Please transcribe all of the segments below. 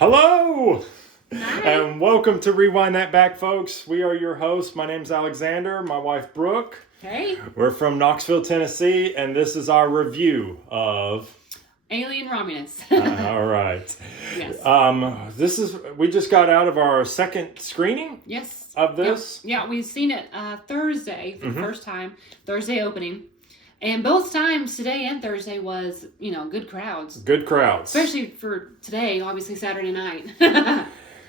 Hello! Hi. And welcome to Rewind That Back, folks. We are your hosts. My name's Alexander, my wife Brooke. Hey. We're from Knoxville, Tennessee, and this is our review of... Alien Romulus. All right. Yes. We just got out of our second screening Yes. of this. Yeah, we've seen it Thursday for the first time. Thursday opening. And both times, today and Thursday, was, good crowds. Good crowds. Especially for today, obviously Saturday night.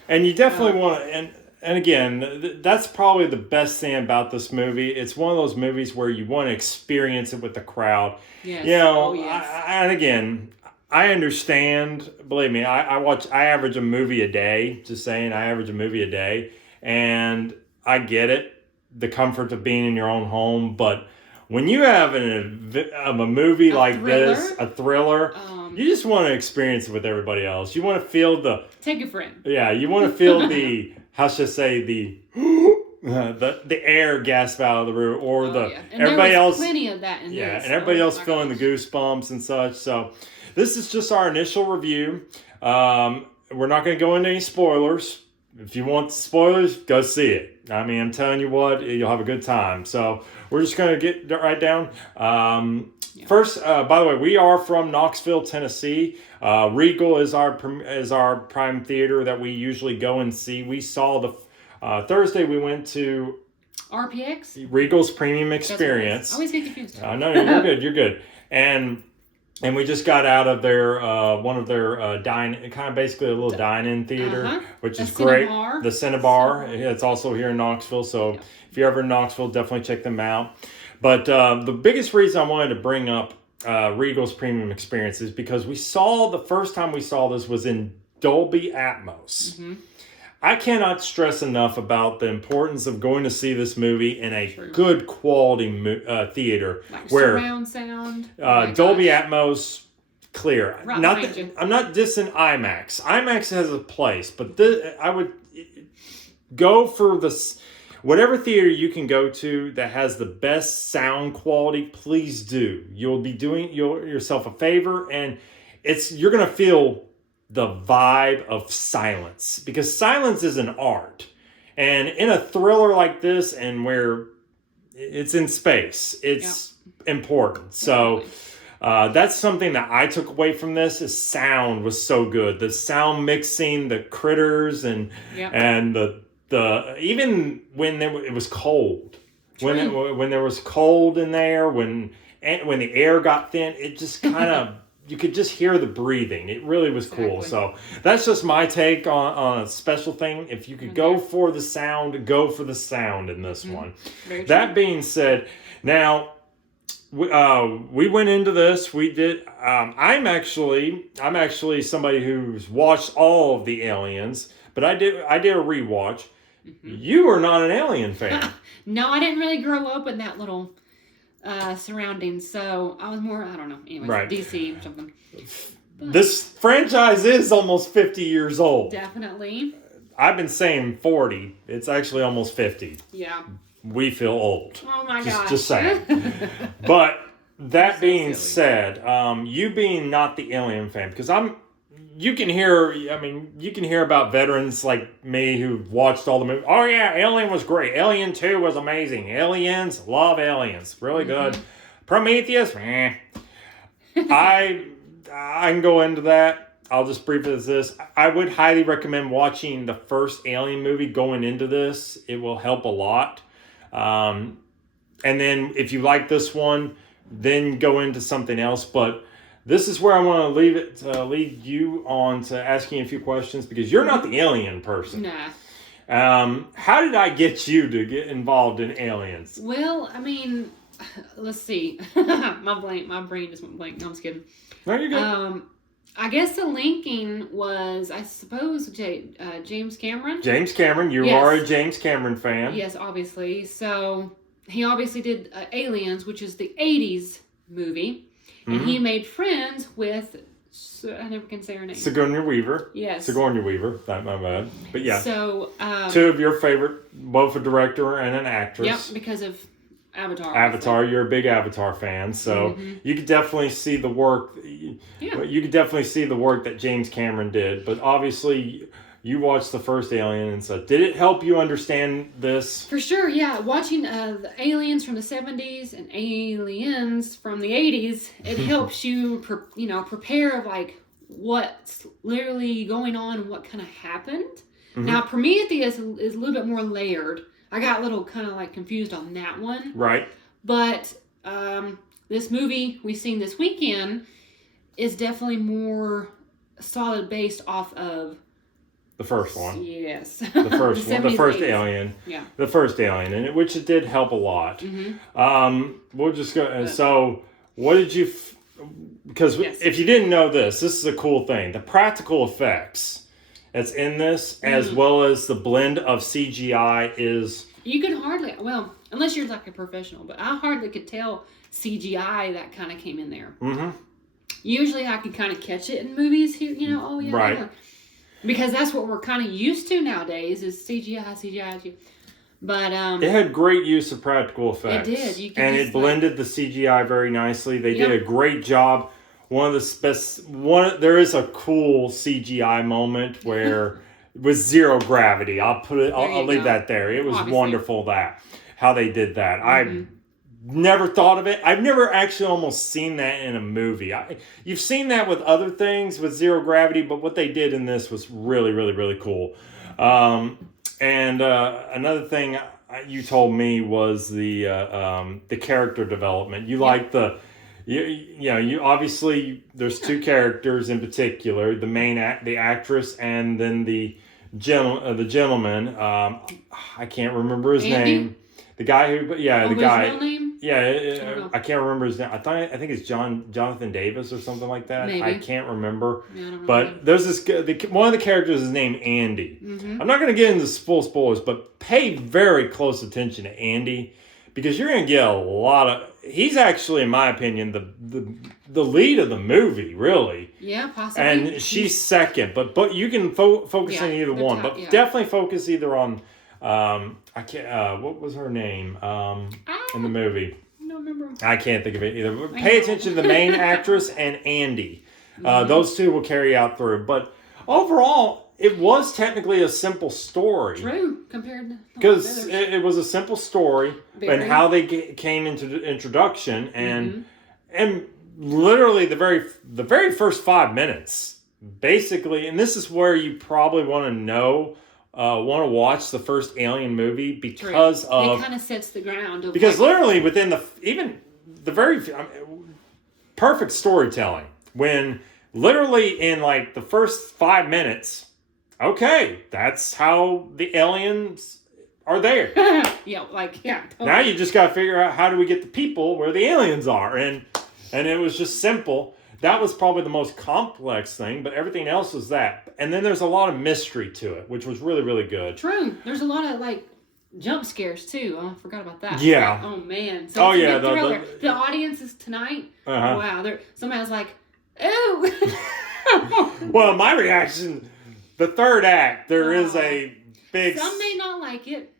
And you definitely want to... And again, that's probably the best thing about this movie. It's one of those movies where you want to experience it with the crowd. Yes. Yes. And again, I understand. Believe me, I average a movie a day. Just saying, I average a movie a day. And I get it. The comfort of being in your own home. But when you have a movie like this, a thriller, you just want to experience it with everybody else. You want to feel the... Take a friend. Yeah, you want to feel the... How should I say, the air gasp out of the room, or And everybody there was else. Plenty of that in Yeah, this. and everybody else feeling the goosebumps and such. So, this is just our initial review. We're not going to go into any spoilers. If you want spoilers, go see it. I mean, I'm telling you what, you'll have a good time. So, we're just going to get right down. First, by the way, we are from Knoxville, Tennessee. Regal is our prime theater that we usually go and see. We saw the Thursday. We went to RPX, Regal's Premium Experience. I always get confused. No, you're good. You're good. And we just got out of their one of their kind of basically a little dine-in theater, which is great. The Cinnabar. It's also here in Knoxville. So if you're ever in Knoxville, definitely check them out. But the biggest reason I wanted to bring up Regal's Premium Experience is because the first time we saw this was in Dolby Atmos. Mm-hmm. I cannot stress enough about the importance of going to see this movie in a good quality theater. Like surround sound. Dolby Atmos, clear. I'm not dissing IMAX. IMAX has a place, but I would go for whatever theater you can go to that has the best sound quality, please do. You'll be doing yourself a favor, and you're going to feel the vibe of silence, because silence is an art. And in a thriller like this, and where it's in space, it's important. So that's something that I took away from this. Is sound was so good. The sound mixing, the critters, and the even when it was cold, when there was cold in there, when the air got thin, it just kind of you could just hear the breathing. It really was cool. So that's just my take on a special thing. If you could go for the sound in this one. That being said, now we went into this. We did. I'm actually somebody who's watched all of the Aliens, but I did a rewatch. Mm-hmm. You are not an Alien fan. No, I didn't really grow up in that little surroundings, so I was more, I don't know, anyways, DC or something. But this franchise is almost 50 years old. Definitely. I've been saying 40. It's actually almost 50. Yeah. We feel old. Oh my gosh. Just saying. But that being said, you being not the Alien fan, because you can hear about veterans like me who watched all the movies. Oh yeah, Alien was great. Alien 2 was amazing. Aliens, love Aliens. Really good. Prometheus, I can go into that. I'll just brief it as this. I would highly recommend watching the first Alien movie going into this. It will help a lot. And then if you like this one, then go into something else. But this is where I want to lead you on to asking a few questions, because you're not the Alien person. Nah. How did I get you to get involved in Aliens? Well, I mean, let's see. My brain just went blank. No, I'm just kidding. No, you're good. I guess the linking was, I suppose, James Cameron. James Cameron. You are a James Cameron fan. Yes, obviously. So he obviously did Aliens, which is the 80s movie. And he made friends with, I never can say her name. Sigourney Weaver. Yes. Sigourney Weaver. Not my bad. But yeah. So. Two of your favorite, both a director and an actress. Yep, because of Avatar. You're a big Avatar fan, so you could definitely see the work. You could definitely see the work that James Cameron did. But obviously, you watched the first Alien and stuff. Did it help you understand this? For sure, yeah. Watching the Aliens from the 70s and Aliens from the 80s, it helps you, prepare of like what's literally going on and what kind of happened. Now, Prometheus is a little bit more layered. I got a little kind of like confused on that one. Right. But this movie we've seen this weekend is definitely more solid based off of the first one. Yes. The first one. The first Alien. Yeah. The first Alien, and which it did help a lot. We'll just go. So, what did you... Because if you didn't know this is a cool thing. The practical effects that's in this, as well as the blend of CGI is... You could hardly... Well, unless you're like a professional, but I hardly could tell CGI that kind of came in there. Usually I could kind of catch it in movies here, Right. Yeah. Because that's what we're kind of used to nowadays is CGI. But it had great use of practical effects. It did. And it blended the CGI very nicely. They did a great job. There is a cool CGI moment where with zero gravity. I'll leave that there. It was wonderful how they did that. I never thought of it. I've never actually almost seen that in a movie. You've seen that with other things with zero gravity, but what they did in this was really, really, really cool. And another thing you told me was the character development. You like you obviously there's two characters in particular, the actress and then the gentleman. I can't remember his name. The guy who, the guy. His real name? Yeah, I can't remember his name. I think it's Jonathan Davis or something like that. Maybe. I can't remember. Yeah, I don't know. But there's this one of the characters is named Andy. I'm not going to get into full spoilers, but pay very close attention to Andy because you're going to get a lot of. He's actually, in my opinion, the lead of the movie, really. Yeah, possibly. And she's second, but you can focus on either one. But definitely focus either on. I can't. What was her name in the movie? I don't remember. I can't think of it either. Pay attention to the main actress and Andy. Those two will carry out through. But overall, it was technically a simple story. True, compared to because it was a simple story and how they came into the introduction and literally the very first 5 minutes, basically. And this is where you probably want to watch the first Alien movie because of... It kind of sets the ground. Because literally within the very perfect storytelling, when literally in like the first 5 minutes, okay, that's how the aliens are there. Totally. Now you just got to figure out how do we get the people where the aliens are. And it was just simple. That was probably the most complex thing, but everything else was that. And then there's a lot of mystery to it, which was really, really good. True. There's a lot of, jump scares, too. Oh, I forgot about that. Yeah. Oh, man. So the audiences tonight, wow. Somebody's like, ooh. Well, my reaction, the third act, there is a big... Some may not like it.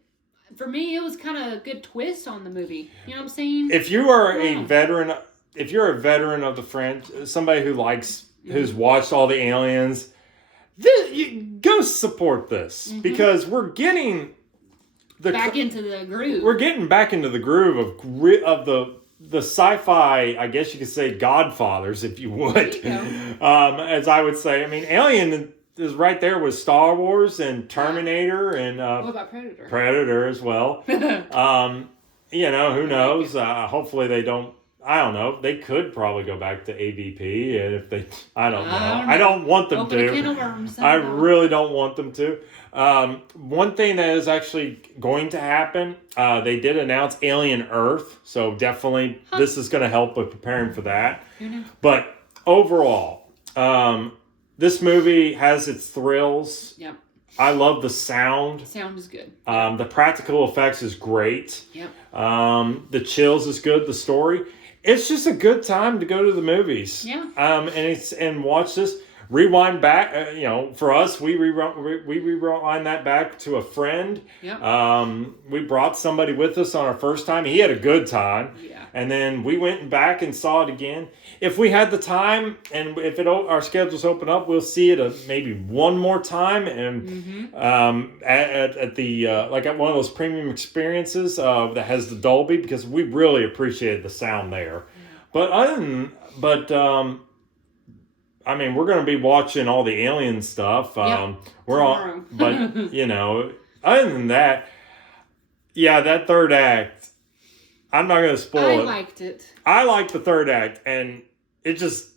For me, it was kind of a good twist on the movie. You know what I'm saying? If you are a veteran... If you're a veteran of the franchise, somebody who's watched all the Aliens, go support this because we're getting back into the groove. We're getting back into the groove of the sci-fi, I guess you could say, godfathers, if you would. There you go. As I would say, I mean, Alien is right there with Star Wars and Terminator and what about Predator? Predator as well. Who knows? Hopefully they don't. I don't know. They could probably go back to AVP, and if they, I don't know. I don't want them Open to. A can of worms, I really don't want them to. One thing that is actually going to happen, they did announce Alien Earth, so definitely this is going to help with preparing for that. But overall, this movie has its thrills. Yep. I love the sound. The sound is good. The practical effects is great. Yep. The chills is good. The story. It's just a good time to go to the movies. Yeah. And watch this. rewind back. For us, we rewind that back to a friend. Yep. We brought somebody with us on our first time. He had a good time. Yeah. And then we went back and saw it again. If we had the time, and if our schedules open up, we'll see it maybe one more time, and at the at one of those premium experiences that has the Dolby, because we really appreciated the sound there. But I mean, we're going to be watching all the Alien stuff. We're all, but other than that, that third act. I'm not going to spoil it. I liked it. I liked the third act, and it just...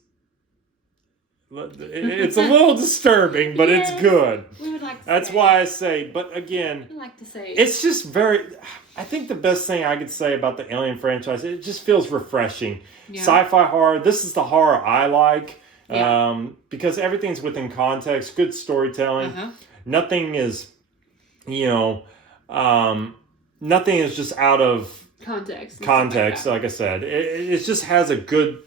It's a little disturbing, but it's good. We would like to That's say. why I say, but again... I like to say. It's just very... I think the best thing I could say about the Alien franchise, it just feels refreshing. Yeah. Sci-fi horror, this is the horror I like. Yeah. Because everything's within context, good storytelling. Nothing is, nothing is just out of... Context, like I said. It just has a good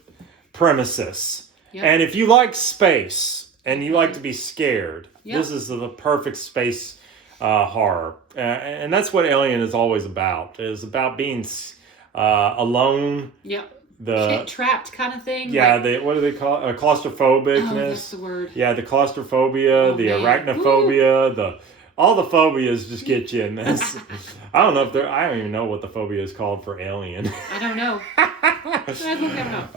premises. Yep. And if you like space and you like to be scared, this is the perfect space horror. And that's what Alien is always about. It's about being alone. Yep. The trapped kind of thing. Yeah, what do they call it? Claustrophobicness. Oh, that's the word. Yeah, the claustrophobia, the arachnophobia, all the phobias just get you in this. I don't even know what the phobia is called for Alien. I don't know.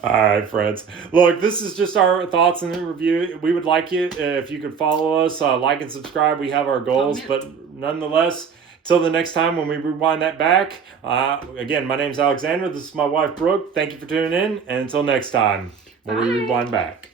All right, friends. Look, this is just our thoughts and review. We would like you, if you could follow us, like and subscribe. We have our goals, but nonetheless, till the next time when we rewind that back. Again, my name's Alexander. This is my wife, Brooke. Thank you for tuning in. And until next time, when we rewind back.